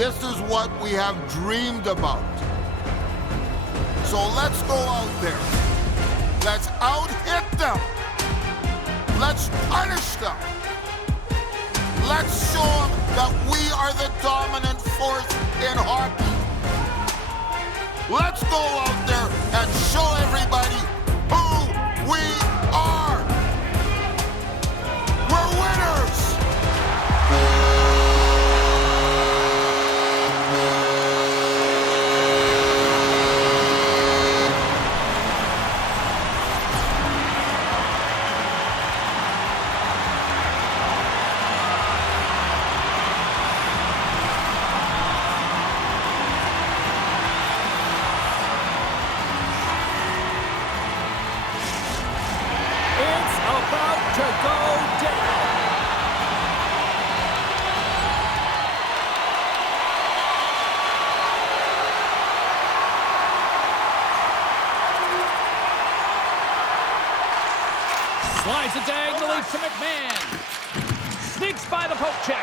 This is what we have dreamed about. So let's go out there. Let's out-hit them. Let's punish them. Let's show them that we are the dominant force in hockey. Let's go out there and show everybody who we are. We're winners. Slides it diagonally to McMahon. Sneaks by the poke check.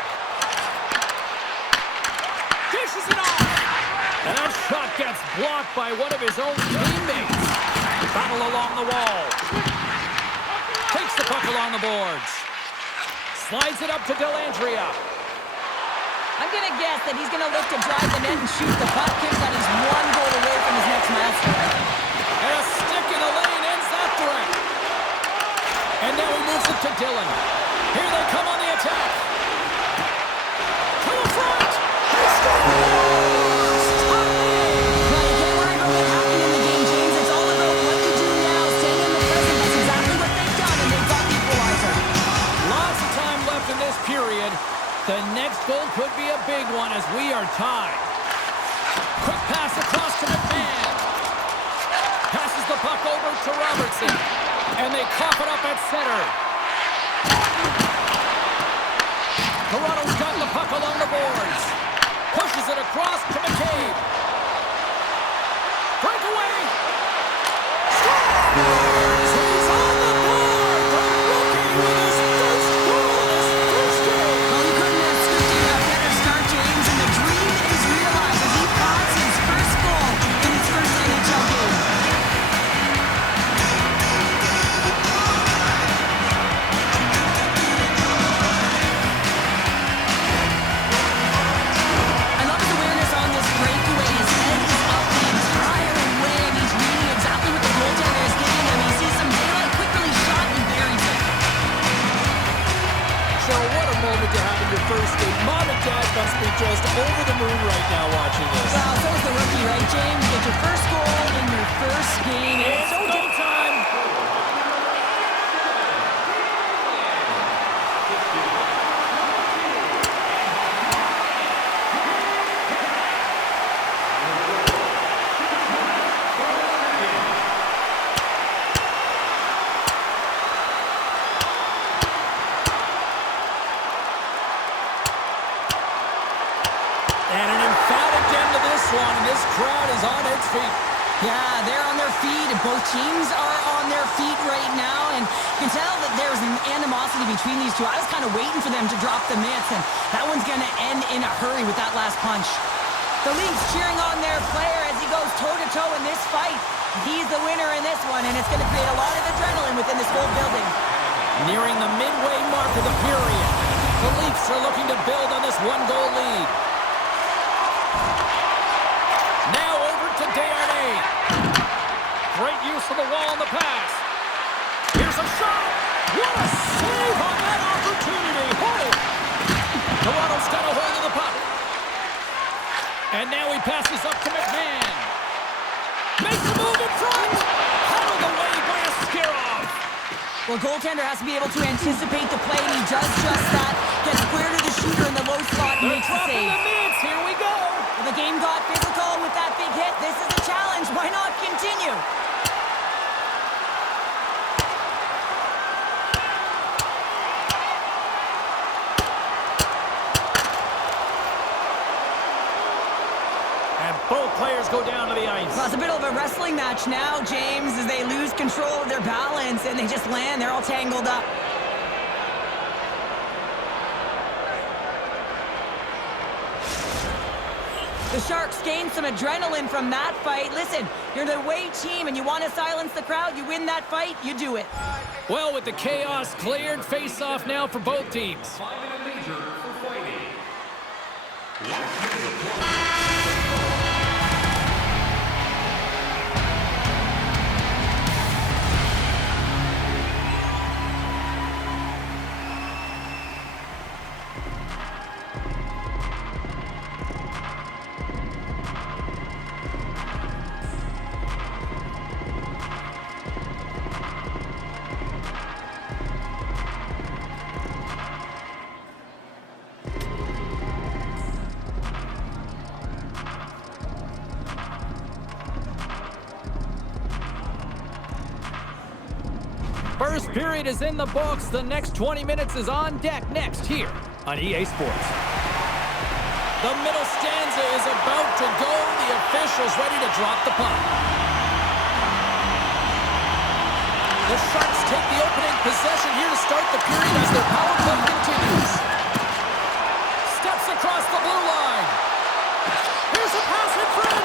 Dishes it off. And that shot gets blocked by one of his own teammates. Battle along the wall. Takes the puck along the boards. Slides it up to Dellandrea. I'm going to guess that he's going to look to drive the net and shoot the puck, given that he's one goal away from his next milestone. And a stick in the lane ends that threat. And now he moves it to Dillon. Here they come on the attack. To the front. He scores! Now, you can't worry about what happened in the game, James. It's all about what you do now, staying in the present. That's exactly what they've done, and they've got the equalizer. Lots of time left in this period. The next goal could be a big one as we are tied. Quick pass across to McMahon. Passes the puck over to Robertson. And they cough it up at center. Toronto's got the puck along the boards. Pushes it across to McCabe. Breakaway. Scores! He's on the board. The rookie with his first goal in his first game. Well, he couldn't have scripted a better start, James, and the dream is realized as he pots his first goal in his first NHL game. I love his awareness on this breakaway. His head is up the entire way, and he's reading exactly what the goaltender is giving him. He sees some daylight, quickly shot, and buries it. So what a moment to have in your first game. Mom and Dad must be just over the moon right now watching this. Well, so is the rookie, right, James? Get your first goal in your first game. It's so go time. And an emphatic end to this one. This crowd is on its feet. Yeah, they're on their feet, and both teams are on their feet right now, and you can tell that there's an animosity between these two. I was kind of waiting for them to drop the mitts, and that one's going to end in a hurry with that last punch. The league's cheering on their player as he goes toe-to-toe in this fight. He's the winner in this one, and it's going to create a lot of adrenaline within this whole building. Nearing the midway mark of the period, the Leafs are looking to build on this one-goal lead. Now over to Desharnais. Great use of the wall on the pass. Here's a shot. What a save on that opportunity. Oh! Toronto's got a hold of the puck. And now he passes up to McMahon. Makes a move in front. Out of the way by Askarov. Well, goaltender has to be able to anticipate the play, and he does just that. Gets square to the shooter in the low slot and They're makes the dropping save. the mitts. Here we go. The game got physical with that big hit. This is a challenge. Why not continue? And both players go down to the ice. Well, it's a bit of a wrestling match now, James, as they lose control of their balance and they just land. They're all tangled up. The Sharks gained some adrenaline from that fight. Listen, you're the away team and you want to silence the crowd. You win that fight, you do it. Well, with the chaos cleared, face-off now for both teams. First period is in the books. The next 20 minutes is on deck next here on EA Sports. The middle stanza is about to go. The official's ready to drop the puck. The Sharks take the opening possession here to start the period as their power play continues. Steps across the blue line. Here's a pass in front.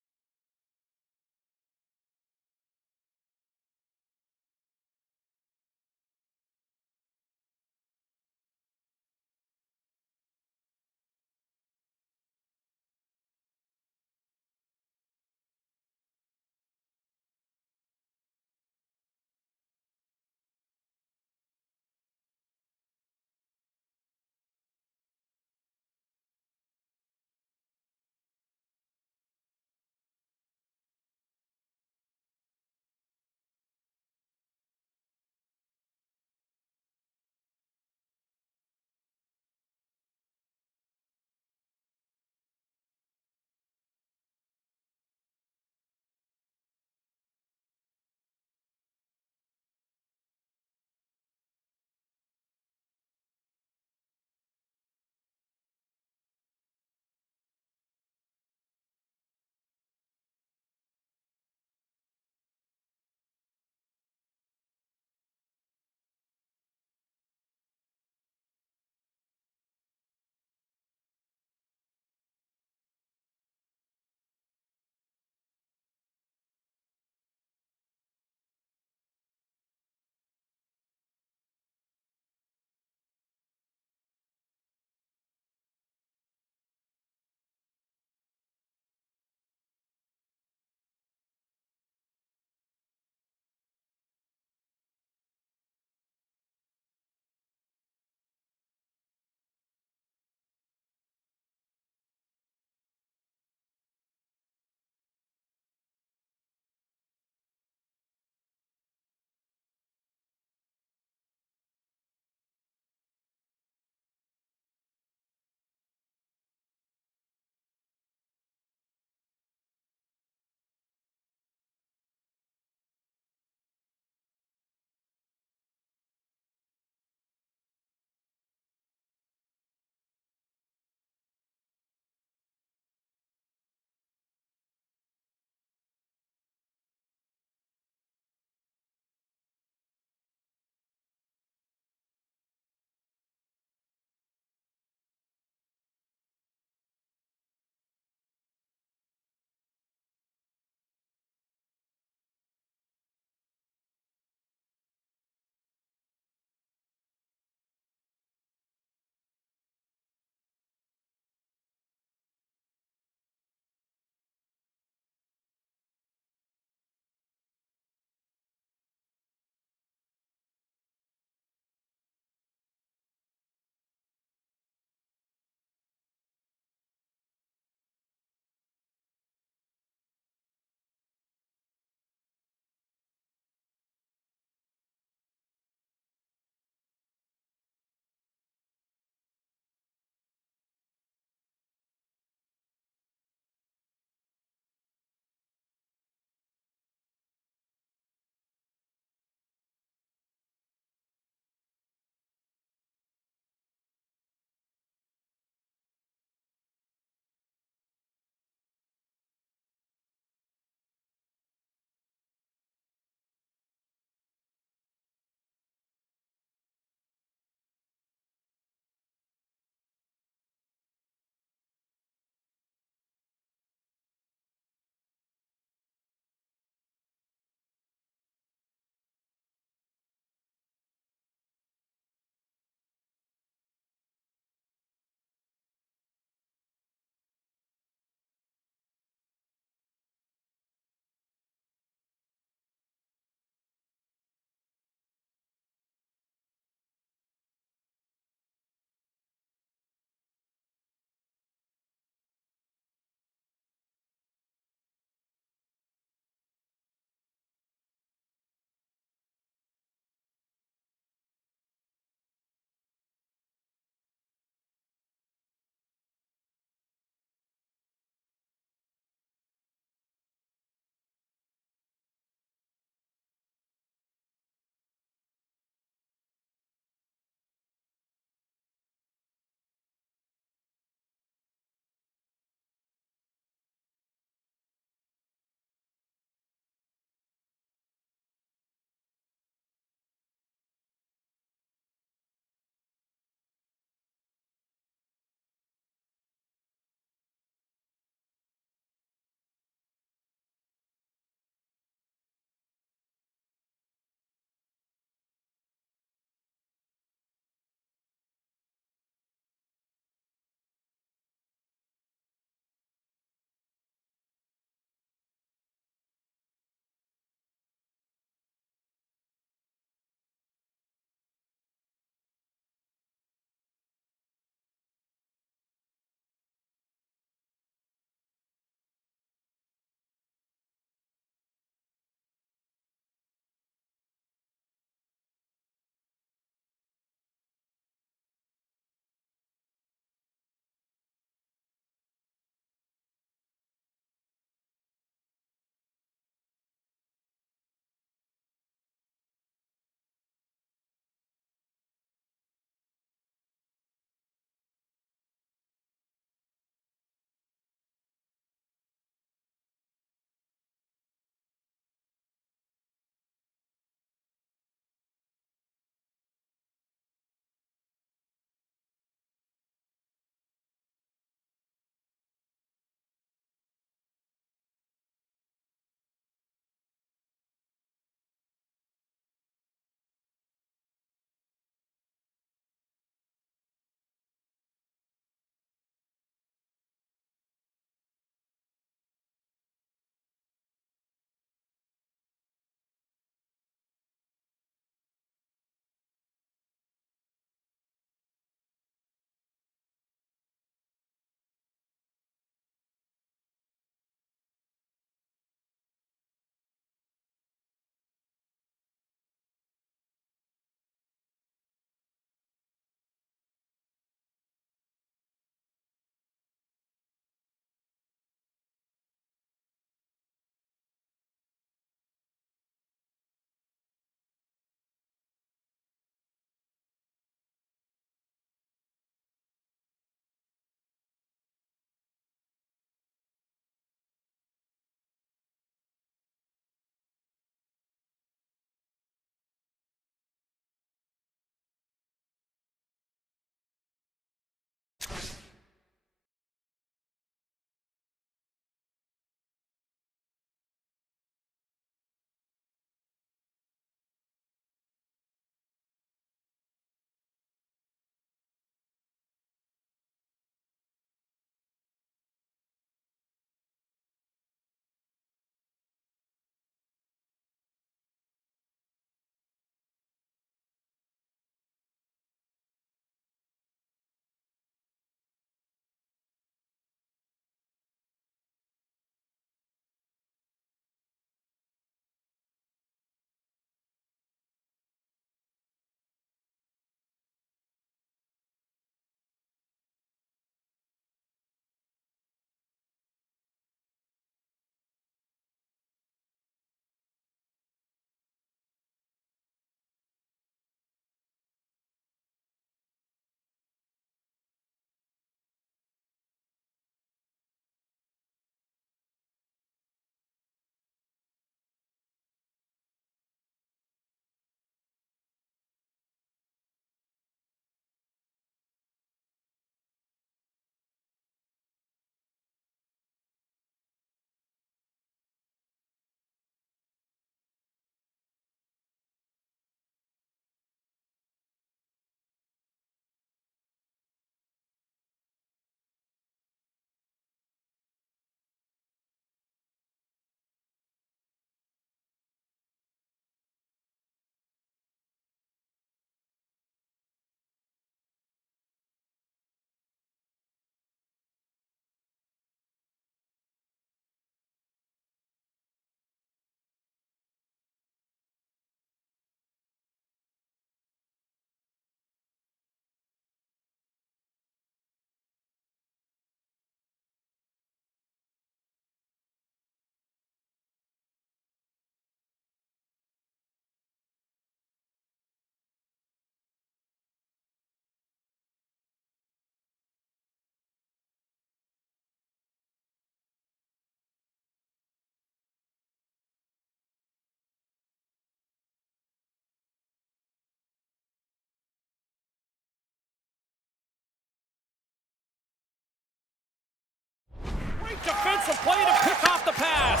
defensive play to pick off the pass.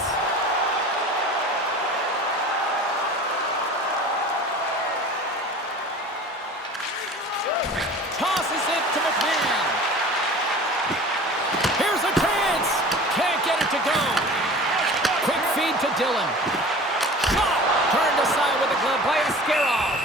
Tosses it to McMahon. Here's a chance. Can't get it to go. Quick feed to Dillon. Shot. Turned aside with a glove by Askarov.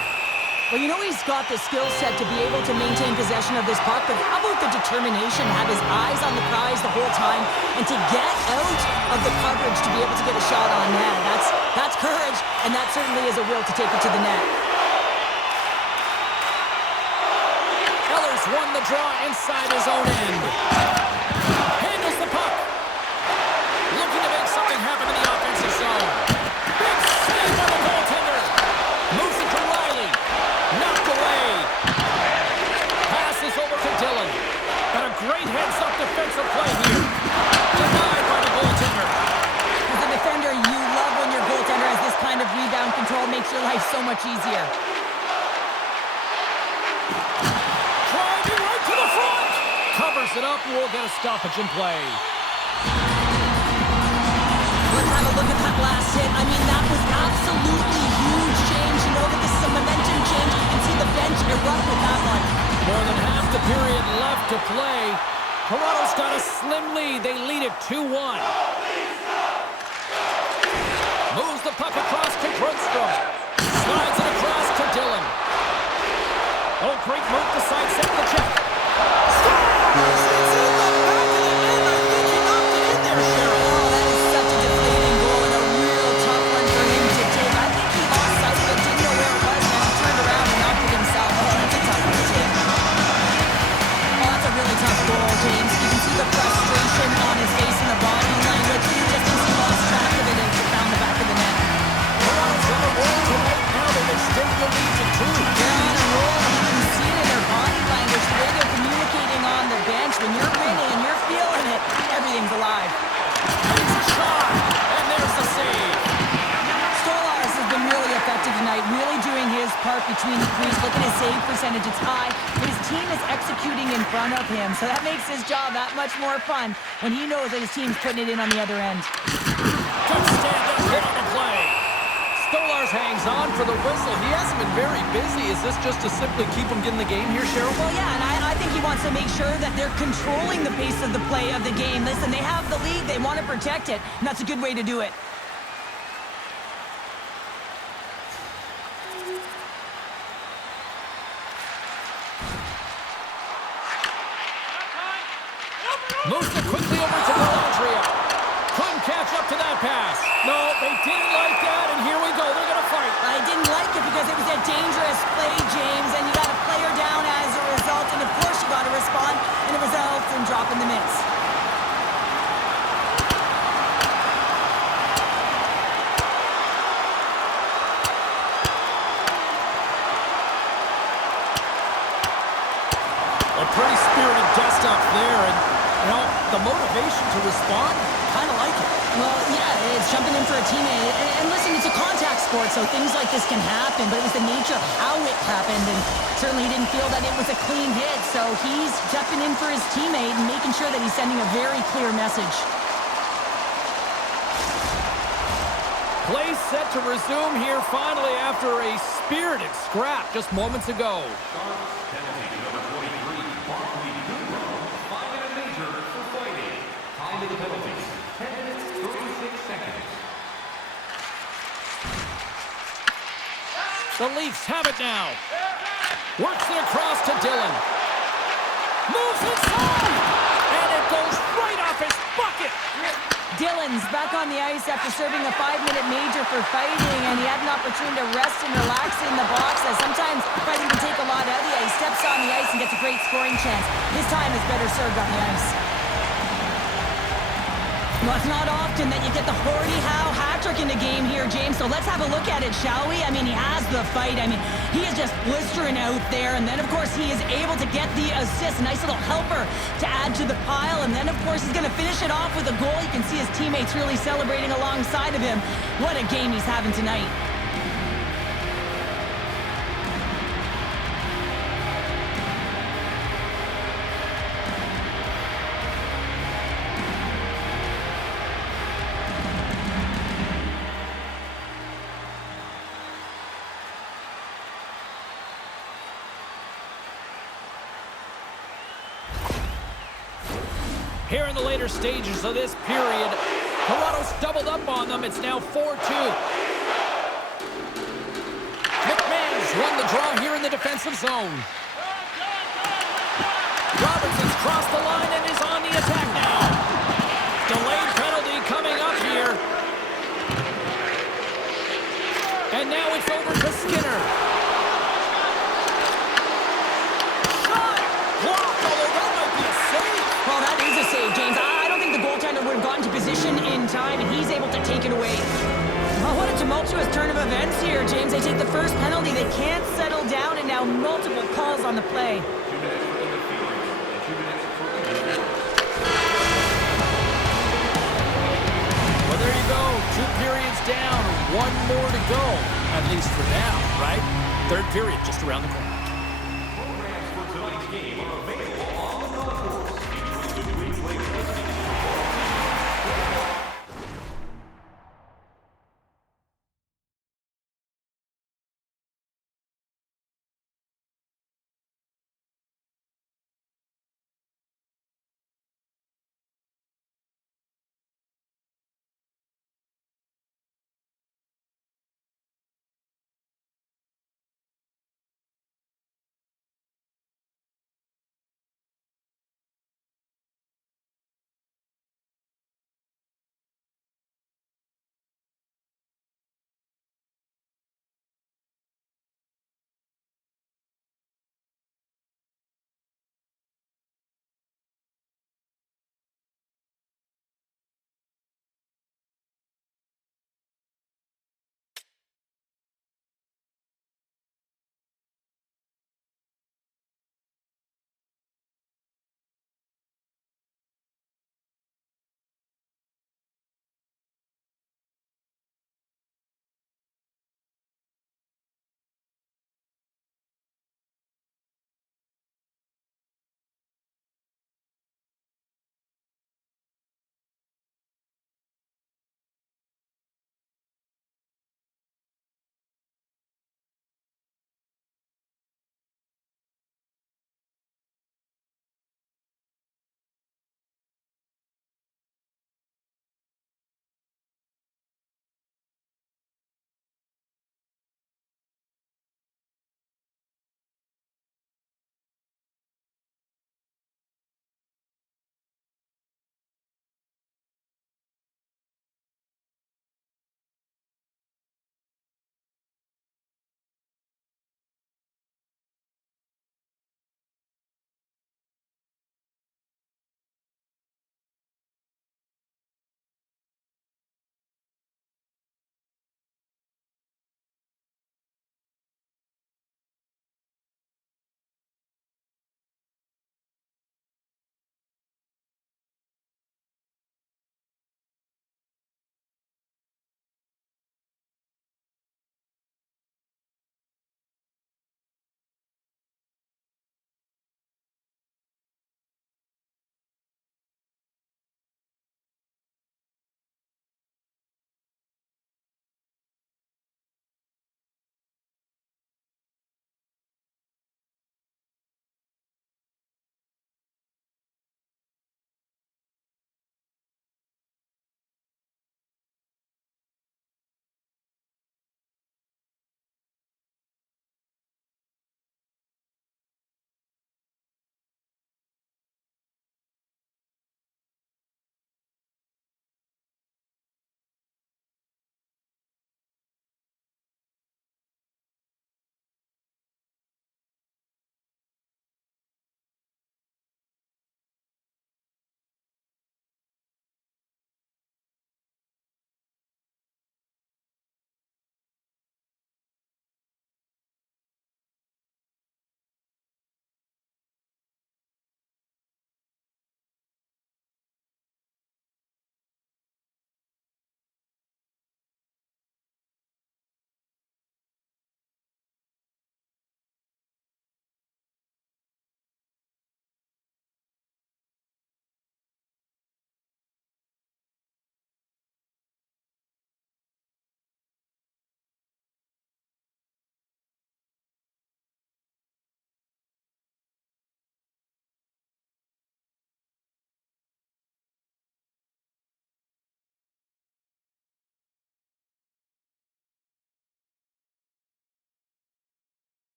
Well, you know he's got the skill set to be able to maintain possession of this puck, but how about the determination, have his eyes on the prize the whole time, and to get out of the coverage to be able to get a shot on net. That's courage, and that certainly is a will to take it to the net. Eller's won the draw inside his own end. Handles the puck. Looking to make something happen in the offensive zone. Big save by the goaltender. Moves it to Riley. Knocked away. Passes over to Dillon. Got a great heads-up defensive play here. Denied by the goaltender. As a defender, you love when your goaltender has this kind of rebound control. Makes your life so much easier. Driving right to the front. Covers it up. We'll get a stoppage in play. Let's have a look at that last hit. I mean, that was absolutely huge change. You know that this is a momentum change. You can see the bench erupt with that one. More than half the period left to play. Toronto's got a slim lead. They lead it 2-1. Moves the puck across to Grundstrom. Slides it across to Dillon. Oh, great move to sidestep the check. When you're winning and you're feeling it, everything's alive. Takes a shot, and there's the save. Stolarz has been really effective tonight, really doing his part between the crease. Look at his save percentage, it's high. His team is executing in front of him, so that makes his job that much more fun when he knows that his team's putting it in on the other end. Good stand-up hit on the play. Stolarz hangs on for the whistle. He hasn't been very busy. Is this just to simply keep him getting the game here, Cheryl? Well, yeah, and I think he wants to make sure that they're controlling the pace of the play of the game. Listen, they have the lead. They want to protect it, and that's a good way to do it. Moves it quickly over to Dellandrea. Couldn't catch up to that pass. No, they didn't like that, and here we go. They're going to fight. I didn't like it because it was a dangerous play, James, and you got a player down as a result, and of course you got to respond, and it results in dropping the mitts. A pretty spirited dust-up there, and, you know, the motivation to respond, kind of like it. Well, yeah, it's jumping in for a teammate. And listen, it's a contact sport, so things like this can happen, but it was the nature of how it happened, and certainly he didn't feel that it was a clean hit, so he's stepping in for his teammate and making sure that he's sending a very clear message. Play set to resume here finally after a spirited scrap just moments ago. The Leafs have it now. Works it across to Dillon. Moves inside! And it goes right off his bucket! Dillon's back on the ice after serving a 5-minute major for fighting, and he had an opportunity to rest and relax in the box, as sometimes fighting can take a lot out of you. He steps on the ice and gets a great scoring chance. His time is better served on the ice. Well, it's not often that you get the Gordie Howe hat-trick in the game here, James, so let's have a look at it, shall we? I mean, he has the fight. I mean, he is just blistering out there, and then, of course, he is able to get the assist. Nice little helper to add to the pile, and then, of course, he's going to finish it off with a goal. You can see his teammates really celebrating alongside of him. What a game he's having tonight. Here in the later stages of this period, Toronto's doubled up on them. It's now 4-2. McMahon's run the draw here in the defensive zone. Robertson's crossed the line and is on the attack now. Delayed penalty coming up here. And now it's over to Skinner. Shot! Blocked, although that might be a save. Well, that is a save, James. I don't think the goaltender would have gotten to position in time, and he's able to take it away. Well, what a tumultuous turn of events here, James. They take the first penalty. They can't settle down, and now multiple calls on the play. Well, there you go. 2 periods down, 1 more to go. At least for now, right? Third period just around the corner.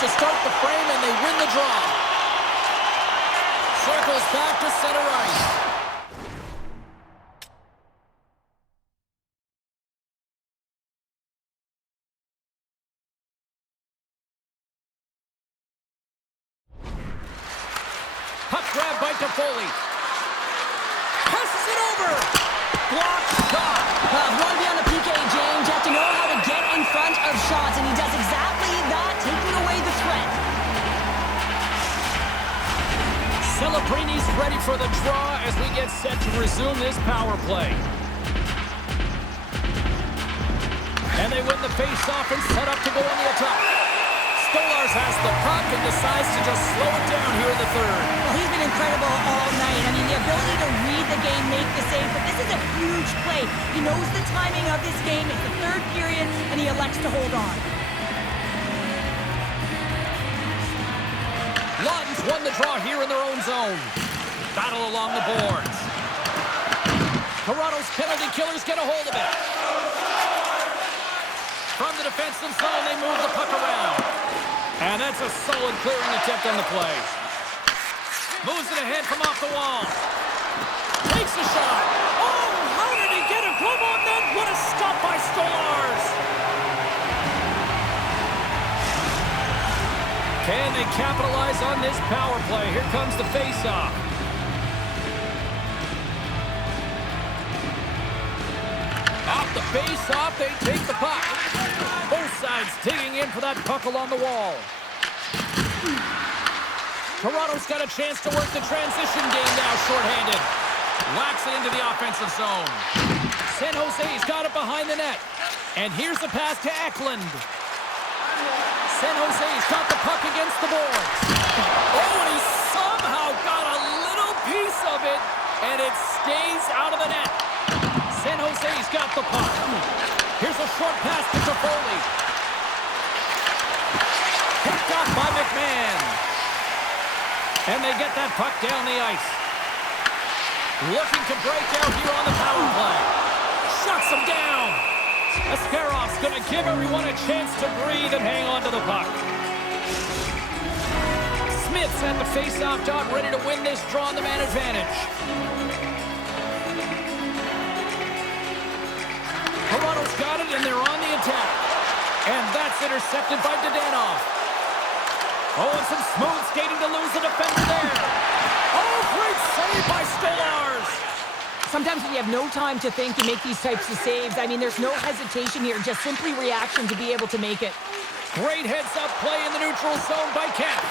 to start the frame, and they win the draw. Circles back to center ice. Puck grab by Toffoli. Passes it over. Blocked shot. Well, if you want to be on the PK, James, you have to know how to get in front of shots, and he does exactly that, taking away the threat. Celebrini's ready for the draw as we get set to resume this power play. And they win the face-off and set up to go on the attack. Stolarz has the puck and decides to just slow it down here in the third. Well, he's been incredible all night. I mean, the ability to read the game, make the save, but this is a huge play. He knows the timing of this game. It's the third period, and he elects to hold on. Lawton's won the draw here in their own zone. Battle along the boards. Toronto's penalty killers get a hold of it. From the defensive zone, they move the puck around. And that's a solid clearing attempt on the play. Moves it ahead from off the wall. Takes a shot. Oh, how did he get a glove on that? What a stop by Stolarz. Can they capitalize on this power play? Here comes the face-off. Off the face-off, they take the puck. Both sides digging in for that puck along the wall. Toronto's got a chance to work the transition game now, shorthanded. Whacks it into the offensive zone. San Jose's got it behind the net. And here's the pass to Eklund. San Jose's got the puck against the boards. Oh, and he somehow got a little piece of it, and it stays out of the net. San Jose's got the puck. Here's a short pass to Toffoli. Picked up by McMahon. And they get that puck down the ice. Looking to break out here on the power play. Shuts him down. Ascarov's going to give everyone a chance to breathe and hang on to the puck. Smith's at the face-off dot, ready to win this draw on the man advantage. Toronto's got it, and they're on the attack. And that's intercepted by Dadonov. Oh, and some smooth skating to lose the defender there. Oh, great save by Stolarz. Sometimes when you have no time to think, you make these types of saves. I mean, there's no hesitation here, just simply reaction to be able to make it. Great heads-up play in the neutral zone by Kemp.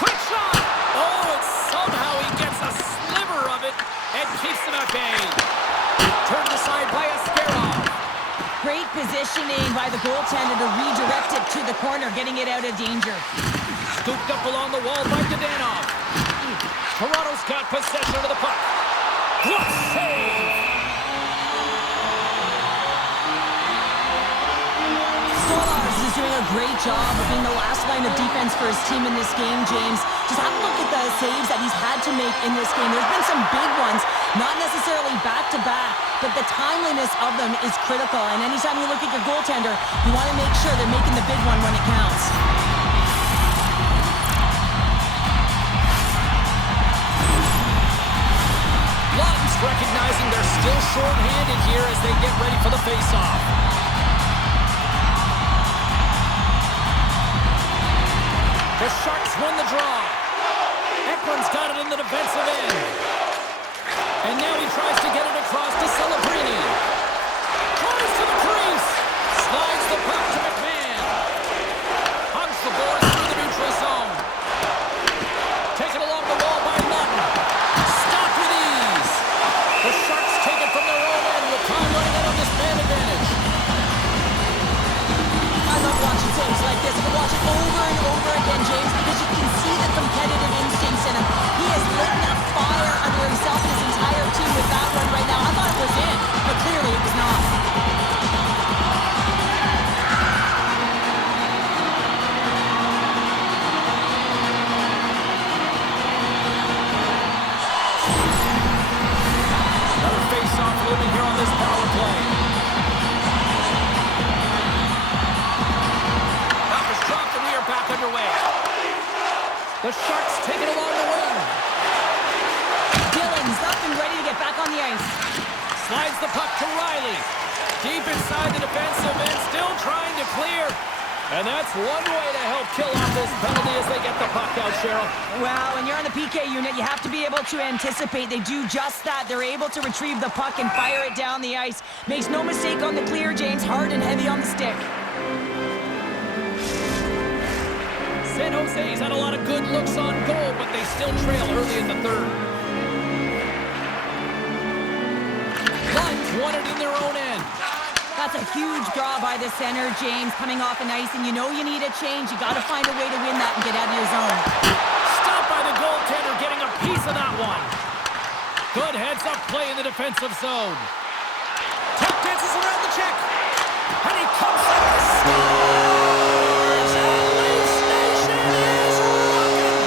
Quick shot! Oh, and somehow he gets a sliver of it and keeps them at bay. Turned aside by Ascarov. Great positioning by the goaltender to redirect it to the corner, getting it out of danger. Scooped up along the wall by Dadonov. Toronto's got possession of the puck. What save! Stolarz is doing a great job of being the last line of defense for his team in this game, James. Just have a look at the saves that he's had to make in this game. There's been some big ones, not necessarily back-to-back, but the timeliness of them is critical. And anytime you look at your goaltender, you want to make sure they're making the big one when it counts. Lawton's recognizing they're still short-handed here as they get ready for the face-off. The Sharks win the draw. Eklund's got it in the defensive end. And now he tries to get it across to Celebrini. Tries to the crease. Slides the puck to McMahon. Hunts the boards through the neutral zone. Taken along the wall by Lawton. Stopped with ease. The Sharks take it from their own end with time running out of this man advantage. I love watching saves like this. I can watch it over and over again, James, because you can see the competitive instincts in him. He has lit a fire under himself and his entire team with that one right now. I thought it was in, but clearly it was not. The Sharks take it along the wing. Dillon's up and ready to get back on the ice. Slides the puck to Riley. Deep inside the defensive end, still trying to clear. And that's one way to help kill off this penalty as they get the puck out, Cheryl. Well, when you're on the PK unit, you have to be able to anticipate. They do just that. They're able to retrieve the puck and fire it down the ice. Makes no mistake on the clear, James. Hard and heavy on the stick. San Jose's had a lot of good looks on goal, but they still trail early in the third. Lunds won it in their own end. That's a huge draw by the center, James, coming off an ice, and you know you need a change. You got to find a way to win that and get out of your zone. Stopped by the goaltender, getting a piece of that one. Good heads-up play in the defensive zone. Puck dances around the check, and he comes up and scores! And Leafs Nation is rocking!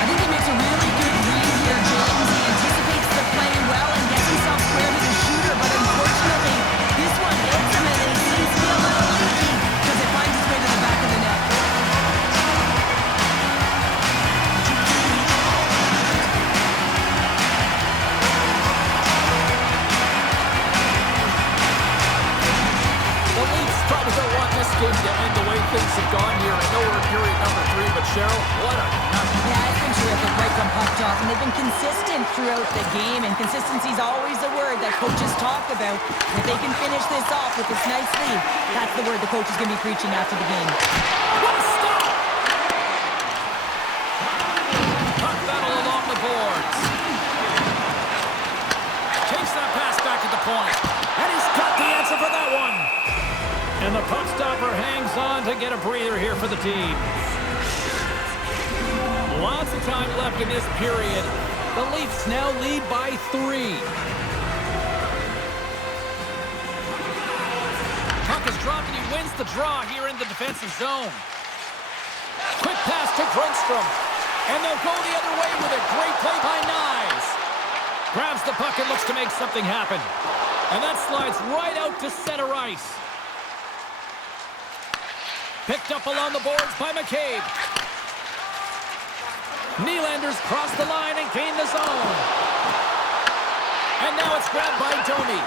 I think he makes a really good read here, James. He anticipates the play well and gets himself square to the shooter, but unfortunately, this one hits him and it seems to be a little leaky because it finds its way to the back of the net. The Leafs probably don't want this game to end the way things have gone here. I know we're in period number 3, but Cheryl, what a night. Yeah, it's been terrific right from puck drop, and they've been consistent throughout the game, and consistency is always a word that coaches talk about. If they can finish this off with this nice lead, that's the word the coach is going to be preaching after the game. What a stop! Puck battle along the boards. Takes that pass back at the point. And he's got the answer for that one. And the puck stopper hangs on to get a breather here for the team. Lots of time left in this period. The Leafs now lead by 3. Puck is dropped and he wins the draw here in the defensive zone. Quick pass to Grundstrom. And they'll go the other way with a great play by Nyes. Grabs the puck and looks to make something happen. And that slides right out to center ice. Picked up along the boards by McCabe. Nylander's crossed the line and gained the zone. And now it's grabbed by Domi.